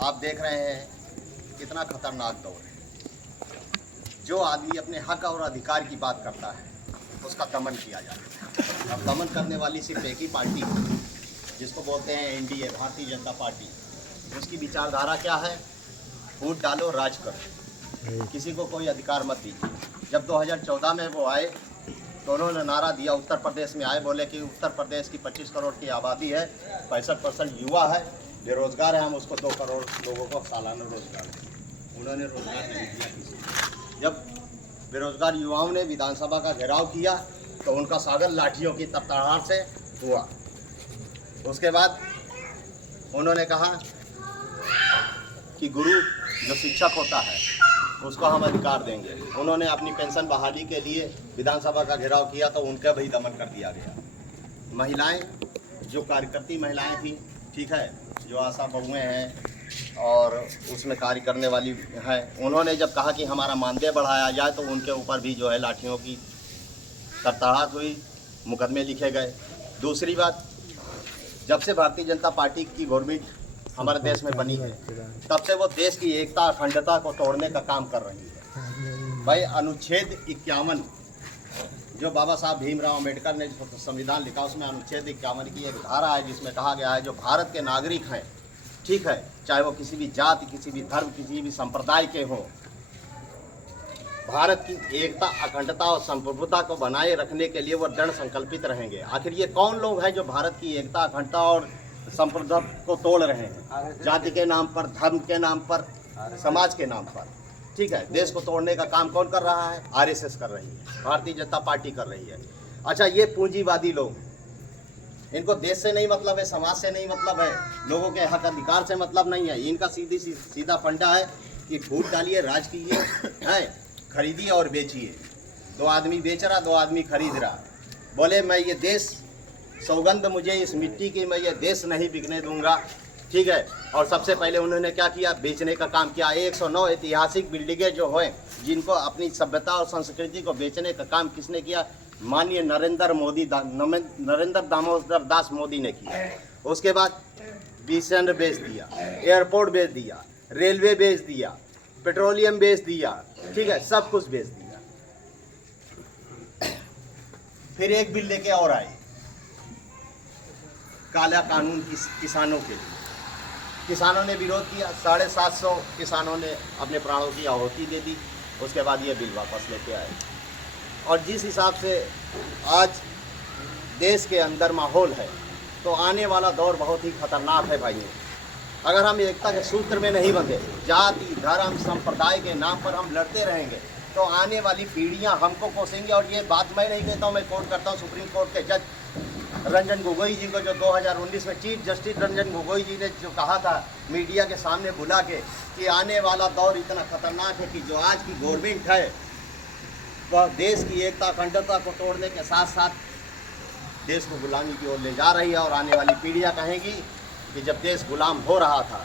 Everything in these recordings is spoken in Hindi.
आप देख रहे हैं कितना खतरनाक दौर है। जो आदमी अपने हक और अधिकार की बात करता है उसका दमन किया जाता है। अब दमन करने वाली सिर्फ एक ही पार्टी है जिसको बोलते हैं एनडीए, भारतीय जनता पार्टी। उसकी विचारधारा क्या है? वोट डालो, राज करो, किसी को कोई अधिकार मत दीजिए। जब 2014 में वो आए तो उन्होंने नारा दिया, उत्तर प्रदेश में आए, बोले कि उत्तर प्रदेश की 25 करोड़ की आबादी है, 65% युवा है, बेरोजगार है, हम उसको 2 करोड़ लोगों को सालाना रोजगार दें। उन्होंने रोजगार नहीं दिया किसी को। जब बेरोजगार युवाओं ने विधानसभा का घेराव किया तो उनका स्वागत लाठियों की तड़तड़ाहट से हुआ। उसके बाद उन्होंने कहा कि गुरु जो शिक्षक होता है उसको हम अधिकार देंगे। उन्होंने अपनी पेंशन बहाली के लिए विधानसभा का घेराव किया तो उनका भी दमन कर दिया गया। महिलाएं, जो कार्यकर्ती महिलाएं थी, ठीक है, जो आशा बहुएं हैं और उसमें कार्य करने वाली हैं, उन्होंने जब कहा कि हमारा मानदेय बढ़ाया जाए तो उनके ऊपर भी जो है लाठियों की तड़तड़ाहट हुई, मुकदमे लिखे गए। दूसरी बात, जब से भारतीय जनता पार्टी की गवर्नमेंट हमारे देश में बनी है तब से वो देश की एकता अखंडता को तोड़ने का काम कर रही है। भाई, अनुच्छेद 51 जो बाबा साहब भीमराव अम्बेडकर ने संविधान लिखा, उसमें अनुच्छेद 51 की एक धारा है जिसमें कहा गया है जो भारत के नागरिक हैं, ठीक है, चाहे वो किसी भी जाति, किसी भी धर्म, किसी भी संप्रदाय के हों, भारत की एकता, अखंडता और संप्रभुता को बनाए रखने के लिए वो दृढ़ संकल्पित रहेंगे। आखिर ये कौन लोग हैं जो भारत की एकता, अखंडता और संप्रभुता को तोड़ रहे हैं? जाति के नाम पर, धर्म के नाम पर, समाज के नाम पर, ठीक है। देश को तोड़ने का काम कौन कर रहा है? आरएसएस कर रही है, भारतीय जनता पार्टी कर रही है। अच्छा, ये पूंजीवादी लोग, इनको देश से नहीं मतलब है, समाज से नहीं मतलब है, लोगों के हक अधिकार से मतलब नहीं है। इनका सीधा फंडा है कि वोट डालिए, राज कीजिए, है, खरीदिए और बेचिए। 2 आदमी बेच रहा, 2 आदमी खरीद रहा, बोले मैं ये देश, सौगंध मुझे इस मिट्टी की, मैं ये देश नहीं बिकने दूंगा, ठीक है। और सबसे पहले उन्होंने क्या किया? बेचने का काम किया। 109 ऐतिहासिक बिल्डिंगें जो हैं, जिनको अपनी सभ्यता और संस्कृति को बेचने का काम किसने किया? माननीय नरेंद्र दामोदर दास मोदी ने किया। उसके बाद बीएसएनएल बेच दिया, एयरपोर्ट बेच दिया, रेलवे बेच दिया, पेट्रोलियम बेच दिया, ठीक है, सब कुछ बेच दिया। फिर एक बिल लेके और आए, काला कानून किसानों के लिए। किसानों ने विरोध किया, 750 किसानों ने अपने प्राणों की आहुति दे दी। उसके बाद ये बिल वापस लेके आए। और जिस हिसाब से आज देश के अंदर माहौल है तो आने वाला दौर बहुत ही खतरनाक है भाइयों। अगर हम एकता के सूत्र में नहीं बंधे, जाति, धर्म, संप्रदाय के नाम पर हम लड़ते रहेंगे तो आने वाली पीढ़ियां हमको कोसेंगी। और ये बात मैं नहीं कहता हूँ, मैं कोट करता हूँ सुप्रीम कोर्ट के जज रंजन गोगोई जी को, जो 2019 में चीफ जस्टिस रंजन गोगोई जी ने जो कहा था मीडिया के सामने बुला के कि आने वाला दौर इतना खतरनाक है कि जो आज की गवर्नमेंट है वह देश की एकता, अखंडता को तोड़ने के साथ साथ देश को गुलामी की ओर ले जा रही है। और आने वाली पीढ़ियां कहेंगी कि जब देश गुलाम हो रहा था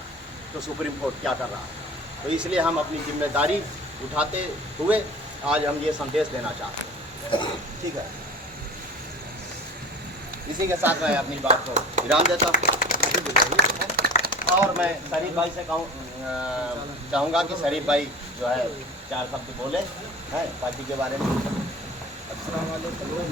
तो सुप्रीम कोर्ट क्या कर रहा था। तो इसलिए हम अपनी जिम्मेदारी उठाते हुए आज हम ये संदेश देना चाहते हैं, ठीक है। इसी के साथ मैं अपनी बात को विराम देता हूँ। और मैं शरीफ भाई से चाहूँगा कि शरीफ भाई जो है 4 शब्द बोले हैं पार्टी के बारे में।